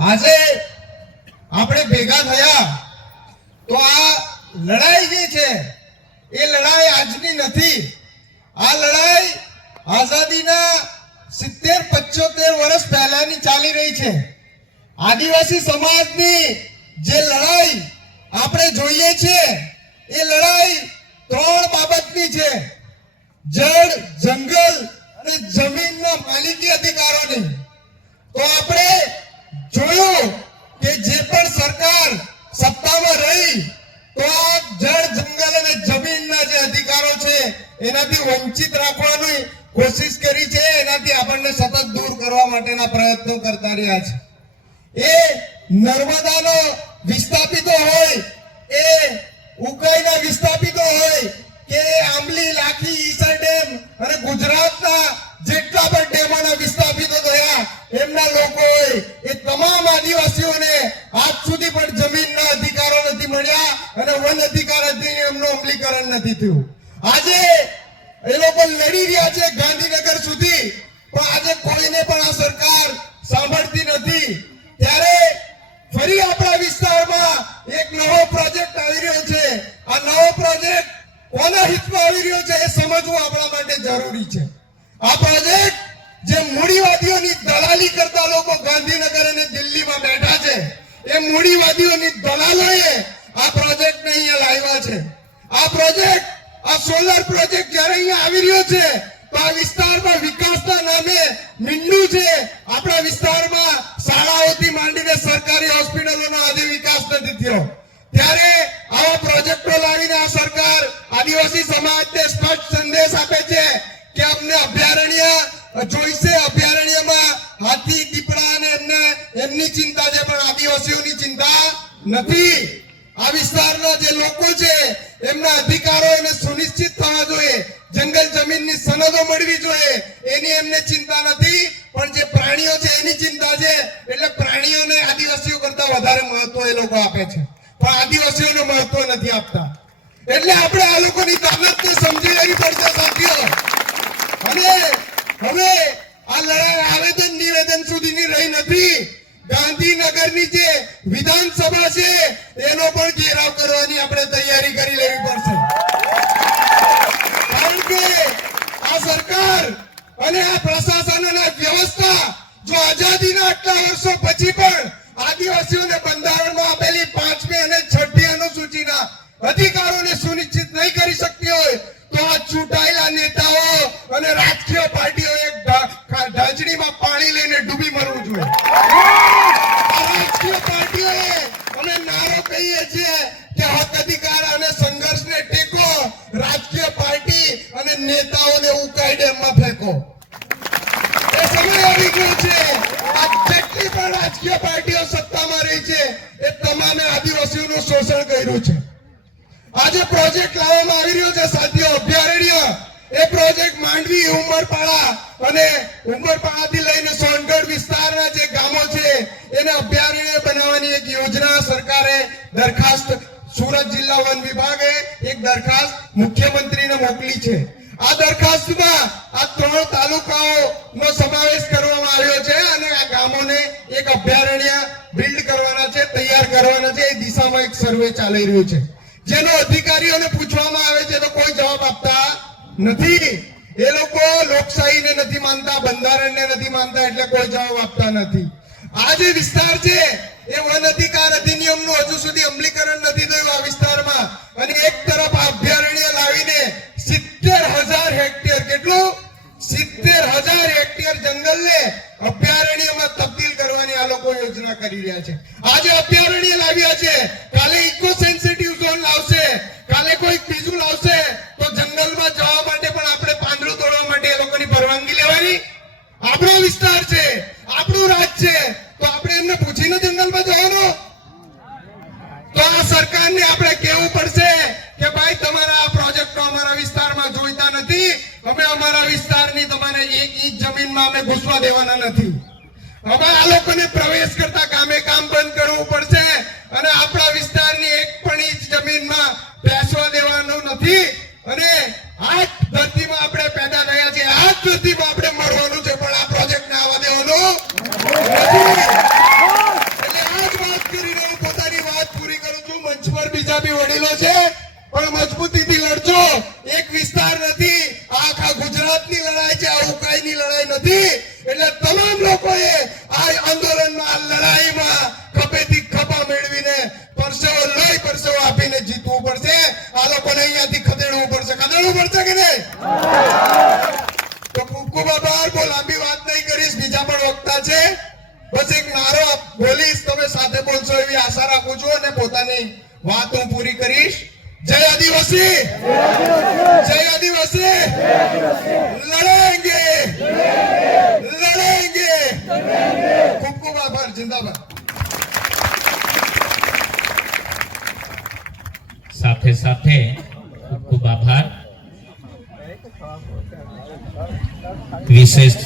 આજે આપણે ભેગા થયા તો આ લડાઈ જે છે એ લડાઈ આજની નથી. આ લડાઈ આઝાદીના 70-75 વર્ષ પહેલાની ચાલી રહી છે. આદિવાસી સમાજની જે લડાઈ આપણે જોઈએ છીએ એ લડાઈ 3 બાબતની છે: જળ, જંગલ અને જમીનના માલિકી અધિકારોની. તો આપણે જોયું કે જે પણ સરકાર સત્તામાં રહી તો આ જળ, જંગલ અને જમીનના જે અધિકારો છે એનાથી વંચિત રાખવાની કોશિશ કરી છે. એનાથી આપણને સતત દૂર કરવા માટેના પ્રયત્નો કરતા રહ્યા છે. એ નર્મદાનો વિસ્થાપિતો હોય, એ ઉકાઈના વિસ્થાપિતો હોય કે આંબલી, લાખી, ઈસર ડેમ અને ગુજરાતના જેટલા પણ ડેમોના વિસ્થાપિતો થયા એમના લોકો હોય, એ તમામ આદિવાસીઓને આજ સુધી પણ જમીનના અધિકારો નથી મળ્યા અને વન અધિકાર અધિનિયમનું અમલીકરણ નથી થયું. આજે એ લોકો લડી રહ્યા છે ગાંધીનગર સુધી, પણ આજે કોઈને પણ આ સરકાર સાંભળતી નથી. ત્યારે ફરી આપણા વિસ્તારમાં એક નવો પ્રોજેક્ટ આવી રહ્યો છે. આ નવો પ્રોજેક્ટ કોના હિતમાં આવી રહ્યો છે એ સમજવું આપણા માટે જરૂરી છે. આ પ્રોજેક્ટ જે મૂડીવાદીઓની દલાલી કરતા લોકો ગાંધીનગર અને દિલ્હીમાં બેઠા છે, એ મૂડીવાદીઓની દલાલોએ આ પ્રોજેક્ટને અહીંયા લાવ્યા છે. આ પ્રોજેક્ટ, આ સોલર પ્રોજેક્ટ જ્યારે અહીંયા આવી રહ્યો છે તો આ વિસ્તારમાં વિકાસના નામે મીંડું છે. આપણા વિસ્તારમાં શાળાઓથી માંડીને સરકારી હોસ્પિટલોનો આજે વિકાસ નથી થયો. ત્યારે આવા પ્રોજેક્ટો લાવીને આ સરકાર આદિવાસી સમાજને સ્પષ્ટ સંદેશ આપે છે કે અમને અભયારણ્ય જોઈશે. અભયારણ્યમાં હાથી, દીપડા અને એમની ચિંતા છે, પણ આદિવાસીઓની ચિંતા નથી. આ વિસ્તારના જે લોકો છે એમના અધિકારો એને સુનિશ્ચિત થવા જોઈએ. જંગલ જમીનની સનદો મળવી જોઈએ એની એમને ચિંતા નથી, પણ જે પ્રાણીઓ છે એની ચિંતા છે. એટલે પ્રાણીઓને આદિવાસીઓ કરતા વધારે મહત્વ એ લોકો આપે છે, પણ આદિવાસીઓને મહત્વ નથી આપતા. એટલે આપણે આ લોકોની તાકાતને સમજી લેવી પડશે સાથીઓ. અને હવે આ લડાઈ આવેદન નિવેદન સુધીની રહી નથી. ગાંધીનગરની જે વિધાનસભા છે એનો પણ ઘેરાવ કરવાની આપણે તૈયારી કરી લેવી પડશે. કારણ કે આ સરકાર અને આ પ્રશાસન અને વ્યવસ્થા જો આઝાદીના આટલા વર્ષો પછી પણ આદિવાસીઓને બંધારણમાં આપેલી 5મી અને 6ઠી અનુસૂચિના અધિકારોને સુનિશ્ચિત નહીં કરી શકતી હોય તો આ ચૂંટાયેલા નેતાઓ અને રાજકીય પાર્ટીઓએ ઢાંચણીમાં પાણી લઈને ડૂબી મરવું જોઈએ. રાજકીય પાર્ટીઓએ અમે નારો કહીએ છીએ કે હક અધિકાર અને સંઘર્ષને ટેકો, રાજકીય પાર્ટી અને નેતાઓને ઉકાઈ ડેમમાં ફેંકો. એ સમય આવી ગયો છે. આ જેટલી પણ રાજકીય પાર્ટીઓ સત્તામાં રહી છે એ તમામે આદિવાસીઓનું શોષણ કર્યું છે. આજે પ્રોજેક્ટ લાવવામાં આવી રહ્યો છે સાથીઓ, અભયારણ્ય. એ પ્રોજેક્ટ માંડવી, ઉમરપાડા અને ઉમરપાડાથી લઈને સોનગઢ વિસ્તારના જે ગામો છે એને અભયારણ્ય બનાવવાની એક યોજના સરકારે દરખાસ્ત, સુરત જિલ્લા વન વિભાગે એક દરખાસ્ત મુખ્યમંત્રીને મોકલી છે. આ દરખાસ્તમાં આ 3 તાલુકાઓનો સમાવેશ કરવામાં આવ્યો છે અને આ ગામોને એક અભયારણ્ય બિલ્ડ કરવાના છે, તૈયાર કરવાના છે. એ દિશામાં એક સર્વે ચાલી રહ્યું છે જેનો અધિકારીઓને પૂછવામાં આવે છે તો કોઈ જવાબ આપતા નથી. એ લોકો લોકશાહીને નથી માનતા, બંધારણને નથી માનતા, એટલે કોઈ જવાબ આપતા નથી. આ જે વિસ્તાર છે એ વન અધિકાર અધિનિયમનું હજુ સુધી અમલીકરણ નથી થયું આ વિસ્તારમાં. અને એક તરફ આ અભયારણ્ય લાવીને 70,000 હેક્ટર, કેટલું? 70,000 હેક્ટર જંગલને અભયારણ્યમાં તબદીલ કરવાની આ લોકો યોજના કરી રહ્યા છે. આજે અભયારણ્ય લાવ્યા છે, કાલે ઇકો સેન્સિટિવ ઝોન લાવશે, કાલે કોઈ બીજું લાવશે. તો જંગલમાં જવા માટે પણ આપણે પાંદડું તોડવા માટે એ લોકોની પરવાનગી લેવાની? આપણો વિસ્તાર છે, આપણું રાજ છે, તો આપણે એમને પૂછીને જંગલમાં જવાનું? તો આ સરકારને આપણે કહેવું પડશે કે ભાઈ તમારા આ પ્રોજેક્ટો અમારા વિસ્તારમાં જોઈતા નથી. અમે અમારા વિસ્તારની તમારે 1 ઇંચ જમીનમાં અમે ઘૂસવા દેવાના નથી. હવે આ લોકોને પ્રવેશ કરતા કામ બંધ કરવું પડશે અને આપણા વિસ્તારની 1 પણ ઇંચ જમીનમાં બેસવા દેવાનું નથી. અને આ ધરતીમાં આપણે પેદા થયા છે, આ ધરતીમાં આપણે મળવાનું છે, પણ આ પ્રોજેક્ટને આવવા દેવાનો નથી. પોતાની વાત હું પૂરી કરીશ. જય આદિવાસી, જય આદિવાસી, લડેંગે, લડેંગે. ખૂબ ખૂબ આભાર. જિંદાબાદ. સાથે સાથે ખૂબ ખૂબ આભાર. વિશેષ